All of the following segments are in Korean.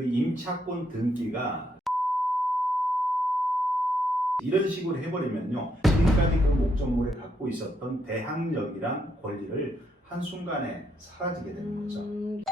그 임차권 등기가 이런 식으로 해버리면요. 지금까지 그 목적물에 갖고 있었던 대항력이란 권리를 한순간에 사라지게 되는 거죠. 음,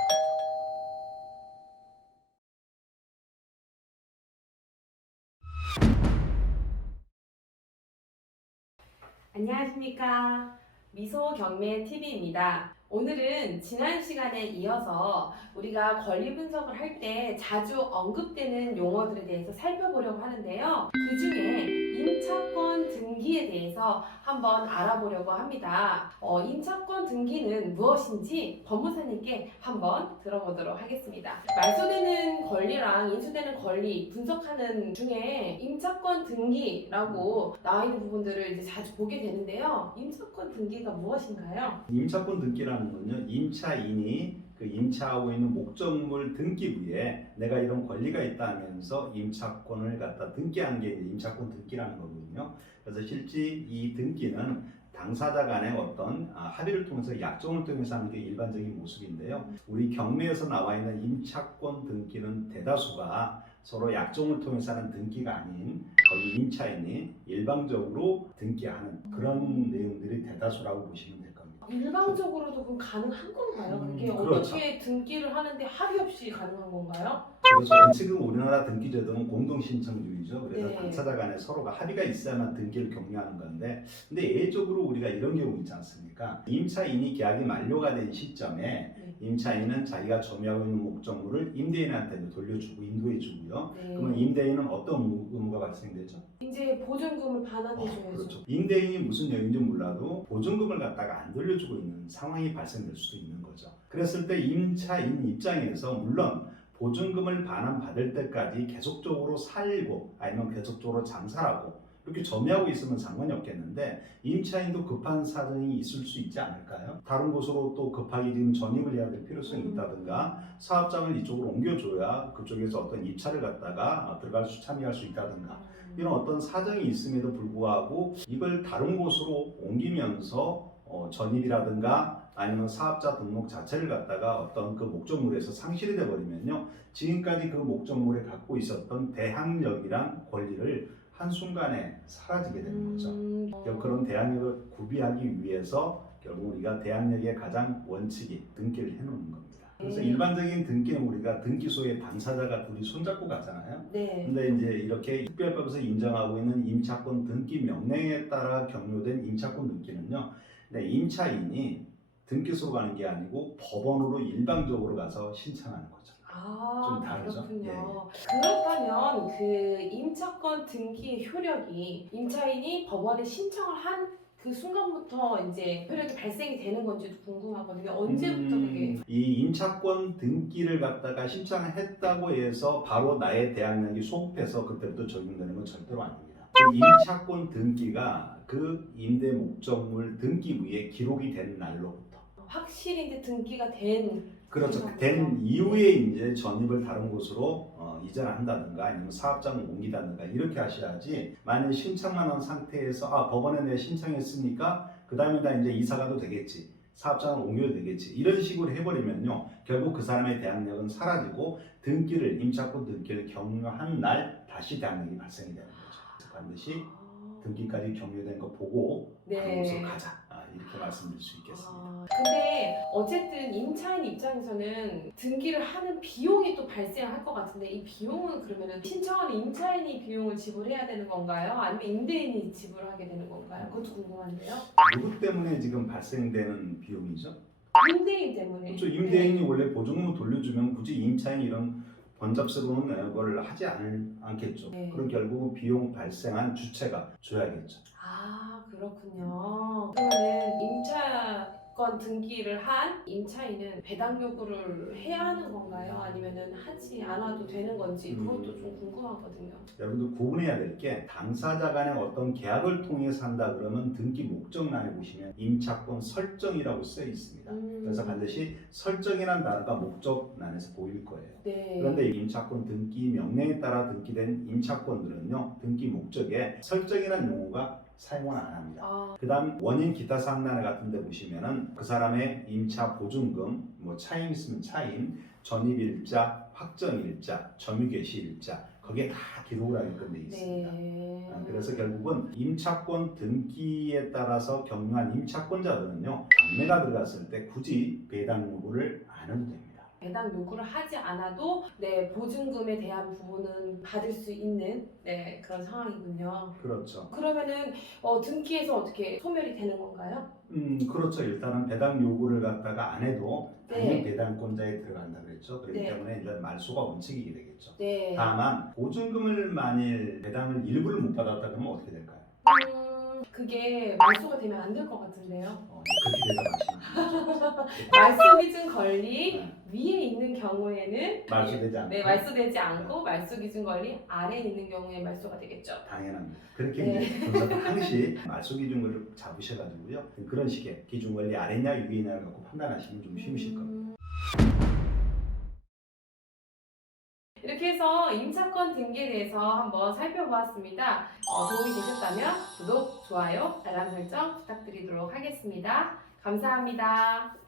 안녕하십니까. 미소 경매 TV입니다. 오늘은 지난 시간에 이어서 우리가 권리 분석을 할 때 자주 언급되는 용어들에 대해서 살펴보려고 하는데요. 그 중에 임차권 등기에 대해서 한번 알아보려고 합니다. 어, 임차권 등기는 무엇인지 법무사님께 한번 들어보도록 하겠습니다. 말소되는 권리랑 인수되는 권리 분석하는 중에 임차권 등기라고 나와 있는 부분들을 이제 자주 보게 되는데요. 임차권 등기가 무엇인가요? 임차권 등기 라는 건요. 임차인이 그 임차하고 있는 목적물 등기부에 내가 이런 권리가 있다 하면서 임차권을 갖다 등기하는 게 임차권 등기라는 거거든요. 그래서 실제 이 등기는 당사자 간의 어떤 아, 합의를 통해서 약정을 통해서 하는 게 일반적인 모습인데요. 우리 경매에서 나와 있는 임차권 등기는 대다수가 서로 약정을 통해서 하는 등기가 아닌 거의 임차인이 일방적으로 등기하는 그런 내용들이 대다수라고 보시면 될 겁니다. 일방적으로도 그럼 가능한 건가요? 그게 음, 그렇죠. 어떻게 등기를 하는데 합의 없이 가능한 건가요? 그래서 원칙은 우리나라 등기제도는 공동신청주의죠. 그래서 네. 당사자 간에 서로가 합의가 있어야만 등기를 격려하는 건데, 근데 예외적으로 우리가 이런 경우 있지 않습니까? 임차인이 계약이 만료가 된 시점에 네. 임차인은 자기가 점유하고 있는 목적물을 임대인한테 돌려주고 인도해주고요. 네. 그러면 임대인은 어떤 의무- 의무가 발생되죠? 이제 보증금을 반환해줘야죠. 그렇죠. 임대인이 무슨 여인지 몰라도 보증금을 갖다가 안 돌려주고 있는 상황이 발생될 수도 있는 거죠. 그랬을 때 임차인 입장에서 물론 보증금을 반환받을 때까지 계속적으로 살고 아니면 계속적으로 장사하고 이렇게 점유하고 있으면 상관이 없겠는데 임차인도 급한 사정이 있을 수 있지 않을까요? 다른 곳으로 또 급하게 지금 전입을 해야 될 필요성이 음. 있다든가 사업장을 이쪽으로 옮겨줘야 그쪽에서 어떤 입찰을 갖다가 어, 들어갈 수 참여할 수 있다든가 음. 이런 어떤 사정이 있음에도 불구하고 이걸 다른 곳으로 옮기면서 어, 전입이라든가 아니면 사업자 등록 자체를 갖다가 어떤 그 목적물에서 상실이 돼버리면요 지금까지 그 목적물에 갖고 있었던 대항력이란 권리를 한순간에 사라지게 되는 거죠. 음, 그런 대항력을 구비하기 위해서 결국 우리가 대항력의 가장 원칙이 등기를 해놓는 겁니다. 그래서 네. 일반적인 등기는 우리가 등기소에 당사자가 둘이 손잡고 가잖아요. 네. 근데 이제 이렇게 특별법에서 인정하고 있는 임차권 등기 명령에 따라 경료된 임차권 등기는요. 네, 임차인이 등기소 가는 게 아니고 법원으로 일방적으로 가서 신청하는 거죠. 아, 좀 다르죠? 그렇군요. 그렇다면 그 임차권 등기의 효력이 임차인이 법원에 신청을 한 그 순간부터 이제 효력이 발생이 되는 건지도 궁금하거든요. 언제부터 그게? 음, 이 임차권 등기를 갖다가 신청했다고 해서 바로 나의 대항력이 소급해서 그때부터 적용되는 건 절대로 아닙니다. 그 임차권 등기가 그 임대 목적물 등기부에 기록이 된 날로부터 확실히 이제 등기가 된 그렇죠. 그렇군요. 된 이후에 이제 전입을 다른 곳으로 어, 이전한다든가 아니면 사업장을 옮기다든가 이렇게 하셔야지 만약 신청만 한 상태에서 아 법원에 내 신청했으니까 그 다음에 다 이제 이사가도 되겠지 사업장을 옮겨도 되겠지 이런 식으로 해버리면요 결국 그 사람의 대항력은 사라지고 등기를 임차권 등기를 격려한 날 다시 대항력이 발생이 되는 거죠. 반드시 아, 등기까지 격려된 거 보고 네. 그곳으로 가자 아, 이렇게 말씀드릴 수 있겠습니다. 아, 근데 어쨌든 임차인 입장에서는 등기를 하는 비용이 또 발생할 것 같은데 이 비용은 그러면은 신청하는 임차인이 비용을 지불해야 되는 건가요? 아니면 임대인이 지불하게 되는 건가요? 그것도 궁금한데요. 누구 때문에 지금 발생되는 비용이죠? 임대인 때문에. 그렇죠. 임대인이 원래 보증금을 돌려주면 굳이 임차인이 이런 번잡스러운 걸 하지 않, 않겠죠. 네. 그럼 결국 비용 발생한 주체가 줘야겠죠. 아 그렇군요. 그러면은 임차 권 등기를 한 임차인은 배당 요구를 해야 하는 건가요? 아니면은 하지 않아도 되는 건지 그것도 좀 궁금하거든요. 여러분들 구분해야 될 게 당사자 간의 어떤 계약을 통해서 한다 그러면 등기 목적란에 보시면 임차권 설정이라고 쓰여 있습니다. 음, 그래서 반드시 설정이라는 단어가 목적란에서 보일 거예요. 네. 그런데 임차권 등기 명령에 따라 등기된 임차권들은요 등기 목적에 설정이라는 용어가 사용을 안 합니다. 아, 그다음 원인 기타 상란에 같은 데 보시면은 그 사람의 임차 보증금, 뭐 차임 있으면 차임, 전입 일자, 확정 일자, 점유 개시 일자 거기에 다 기록을 하게끔 돼 있습니다. 네. 아, 그래서 결국은 임차권 등기에 따라서 경유한 임차권자들은요 경매가 들어갔을 때 굳이 배당 요구를 안 해도 됩니다. 배당 요구를 하지 않아도 네 보증금에 대한 부분은 받을 수 있는 네 그런 상황이군요. 그렇죠. 그러면은 어, 등기에서 어떻게 소멸이 되는 건가요? 음 그렇죠. 일단은 배당 요구를 갖다가 안 해도 당연 히 네. 배당권자에 들어간다 그랬죠. 그렇기 네. 때문에 일단 말소가 원칙이게 되겠죠. 네. 다만 보증금을 만일 배당을 일부를 못 받았다 그러면 어떻게 될까요? 음, 그게 말소가 되면 안 될 것 같은데요. 어, 그렇게 말소 기준 권리 네. 위에 있는 경우에는 말소되지 않고 네 말소되지 않고 말소 기준 권리 아래에 있는 경우에 말소가 되겠죠. 당연합니다. 그렇게 네. 이제 항시 말소 기준권을 잡으셔가지고요. 그런 식의 기준권리 아래냐 위에냐를 갖고 판단하시면 좀 쉬우실 겁니다. 음. 이렇게 해서 임차권 등기에 대해서 한번 살펴보았습니다. 어, 도움이 되셨다면 구독, 좋아요, 알람 설정 부탁드리도록 하겠습니다. 감사합니다.